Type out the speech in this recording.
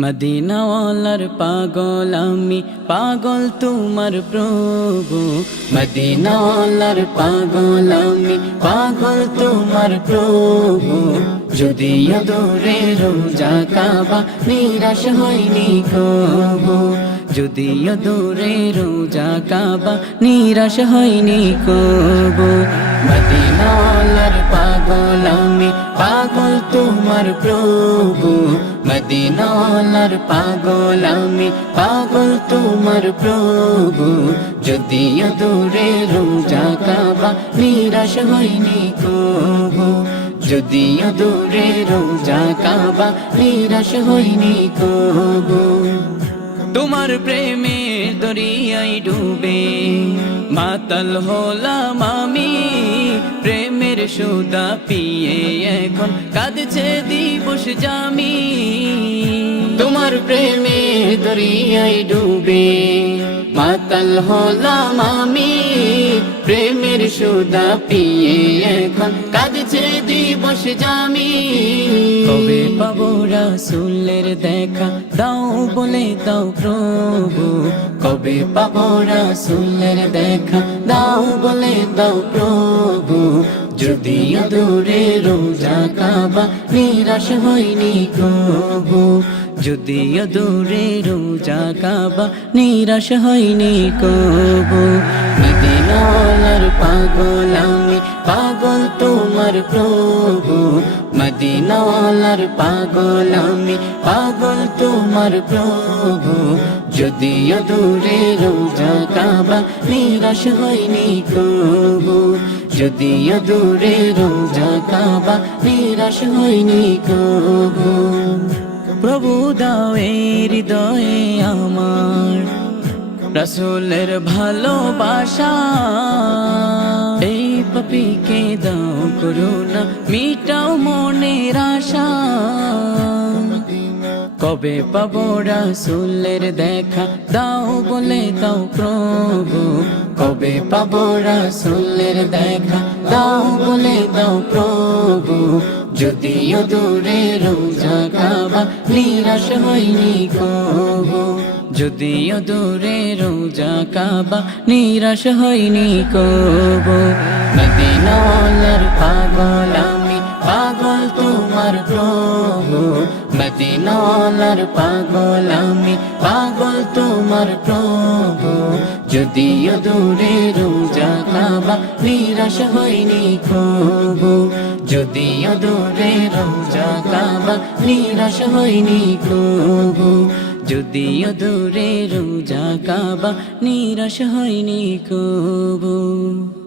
মদিনাওয়ালার পাগল আমি, পাগল তোমার প্রভু। মদিনাওয়ালার পাগল আমি, পাগল তোমার প্রভু। যদি দূরে রোজা কাবা, নিরাশ হয়নি কবু। যদিও দূরে রোজা কাবা, নিরাশ হয়নি কবু। মদিনাওয়ালার মদিনাওয়ালার পাগল আমি, পাগল তোমার প্রভু। যদিও দূরে রোজা কাবা, নিরাশ হয়নি কবু যদিও দূরে রোজা কাবা, নিরাশ হয়নি কবু তোমার প্রেমে দরিয়াই ডুবে, মাতাল হলাম আমি, প্রেমের সুদা পিয়ে এখন কাঁদছে দিবস জামি। তোমার প্রেমে দরিয়াই ডুবে। মাতাল হলাম আমি, প্রেমের সুদা পিয়ে এখন কাঁদছে দিবস জামি। কবে পাবো রাসুলের দেখা? দাও বলে দাও প্রভু। কবে পাবো রাসুলের দেখা? দাও বলে দাও প্রভু। যদিও দূরে রোজা কাবা নিরাশ হয়নি কবু যদিও দূরে রোজা কাবা নিরাশ হয়নি কবু মদিনার পাগল আমি, পাগল তোমার প্রভু মদিনার পাগল আমি, পাগল তোমার প্রভু যদিও দূরে রোজা কাবা নিরাশ হয়নি কবু যদিও দূরে রোজা কাবা নিরাশ হয়নি কবু, প্রভু দাও হৃদয়ে আমার। রসুলের ভালোবাসা, এই পপিকে দাও করুণা, মিটাও মনের আশা। কবে পাবো রাসুলের দেখা? দাও বলে দাও প্রভু। কবে পাবো রাসুলের দেখা? দাও বলে দাও প্রভু। যদিও দূরে রোজা কাবা, নিরাশ হয়নি কবু। যদিও দূরে রোজা কাবা, নিরাশ হয়নি কবু। মদিনার মদিনার পাগল আমি, পাগল তোমার প্রভু। যদিও দূরে রোজা কাবা নিরাশ হয়নি কবু যদিও দূরে রোজা কাবা নিরাশ হইনি কবু যদিও দূরে রোজা কাবা নিরাশ হয়নি কবু